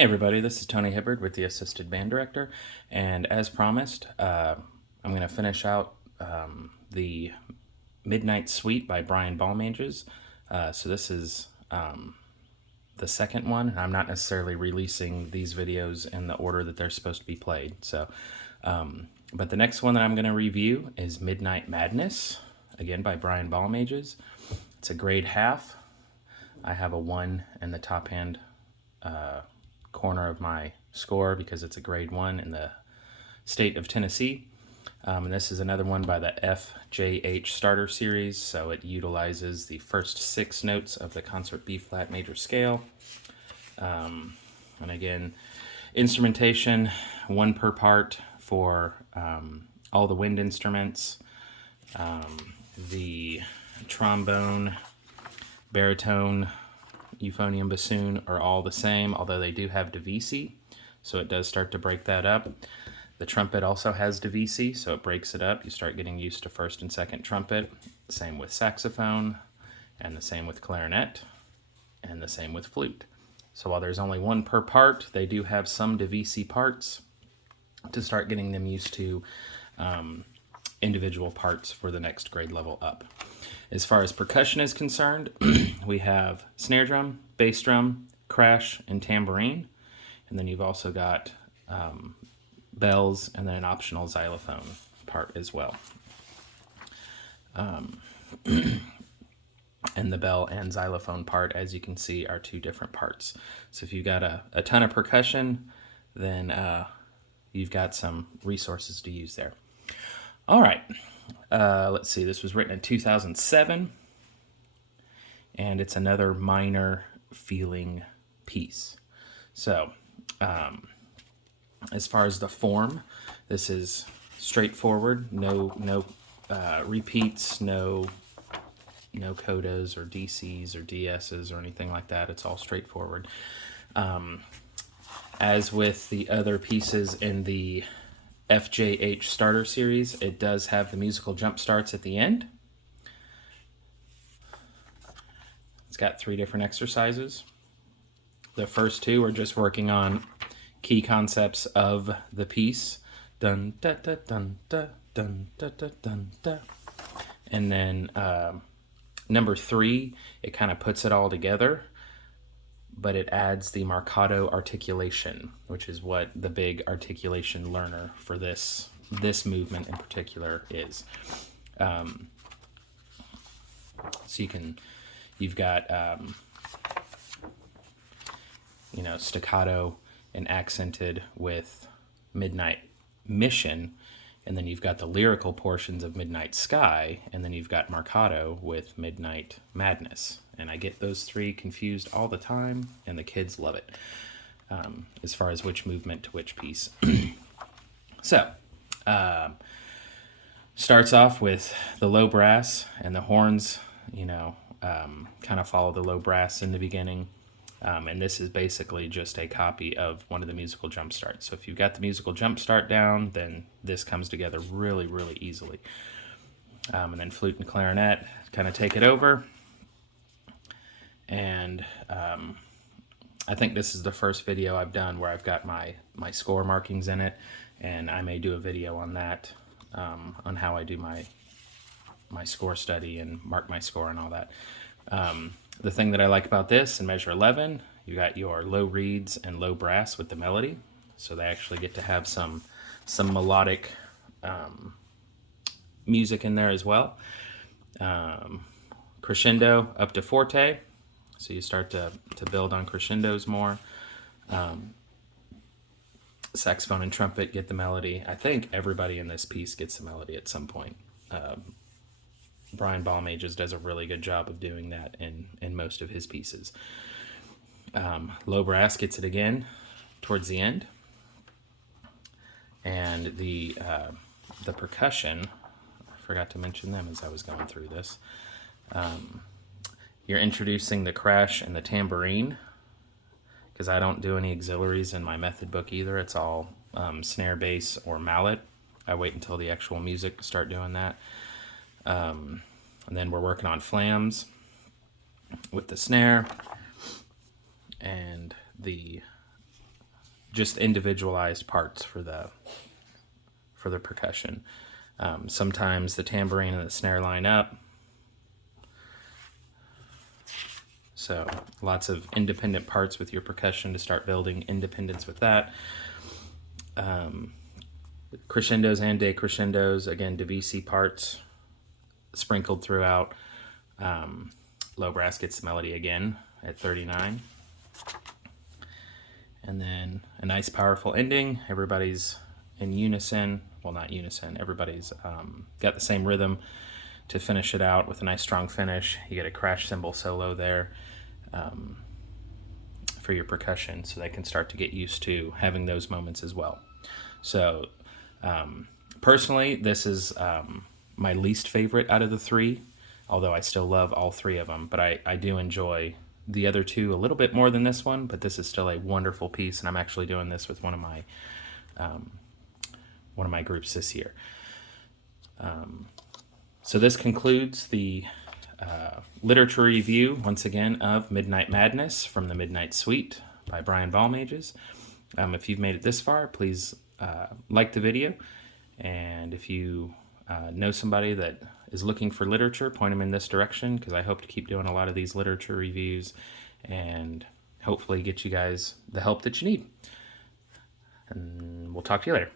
Hey everybody, this is Tony Hibbard with the Assisted Band Director, and as promised, I'm going to finish out the Midnight Suite by Brian Balmages. So this is the second one. I'm not necessarily releasing these videos in the order that they're supposed to be played. But the next one that I'm going to review is Midnight Madness, again by Brian Balmages. It's a grade half. I have a 1 in the top hand corner of my score because it's a grade 1 in the state of Tennessee. And this is another one by the FJH Starter Series, so it utilizes the first 6 notes of the concert B-flat major scale. And again, instrumentation, 1 per part for all the wind instruments. The trombone, baritone, euphonium, bassoon are all the same, although they do have divisi, so it does start to break that up. The trumpet also has divisi, so it breaks it up. You start getting used to first and second trumpet. Same with saxophone, and the same with clarinet, and the same with flute. So while there's only 1 per part, they do have some divisi parts to start getting them used to individual parts for the next grade level up. As far as percussion is concerned, we have snare drum, bass drum, crash, and tambourine. And then you've also got bells and then an optional xylophone part as well. And the bell and xylophone part, as you can see, are 2 different parts. So if you've got a ton of percussion, then you've got some resources to use there. All right. Let's see, this was written in 2007, and it's another minor feeling piece. So, as far as the form, this is straightforward, no repeats, no codas or DCs or DSs or anything like that. It's all straightforward. As with the other pieces in the FJH Starter Series, it does have the musical jump starts at the end. It's got 3 different exercises. The first 2 are just working on key concepts of the piece. Dun da da dun da dun da da dun da. And then number 3, it kind of puts it all together, but it adds the marcato articulation, which is what the big articulation learner for this movement in particular is. So you've got staccato and accented with Midnight Mission, and then you've got the lyrical portions of Midnight Sky, and then you've got marcato with Midnight Madness. And I get those 3 confused all the time, and the kids love it, as far as which movement to which piece. So, starts off with the low brass, and the horns, kind of follow the low brass in the beginning. And this is basically just a copy of one of the musical jump starts. So if you've got the musical jump start down, then this comes together really, really easily. And then flute and clarinet kind of take it over. And I think this is the first video I've done where I've got my score markings in it, and I may do a video on that, on how I do my score study and mark my score and all that. The thing that I like about this, in measure 11, you got your low reeds and low brass with the melody, so they actually get to have some melodic music in there as well. Crescendo up to forte, so you start to build on crescendos more. Saxophone and trumpet get the melody. I think everybody in this piece gets the melody at some point. Brian Balmages does a really good job of doing that in most of his pieces. Low brass gets it again towards the end. And the percussion, I forgot to mention them as I was going through this. You're introducing the crash and the tambourine, because I don't do any auxiliaries in my method book either. It's all snare, bass, or mallet. I wait until the actual music to start doing that. And then we're working on flams with the snare and the just individualized parts for the percussion. Sometimes the tambourine and the snare line up. So lots of independent parts with your percussion to start building independence with that. Crescendos and decrescendos, again, Divisi parts sprinkled throughout. Low brass gets the melody again at 39. And then a nice powerful ending. Everybody's in unison. Well, not unison. Everybody's got the same rhythm to finish it out with a nice strong finish. You get a crash cymbal solo there for your percussion, so they can start to get used to having those moments as well. So personally, this is my least favorite out of the three, although I still love all three of them. But I do enjoy the other two a little bit more than this one, but this is still a wonderful piece, and I'm actually doing this with one of my groups this year. So this concludes the literature review, once again, of Midnight Madness from the Midnight Suite by Brian Balmages. If you've made it this far, please like the video, and if you know somebody that is looking for literature, point them in this direction, because I hope to keep doing a lot of these literature reviews and hopefully get you guys the help that you need. And we'll talk to you later.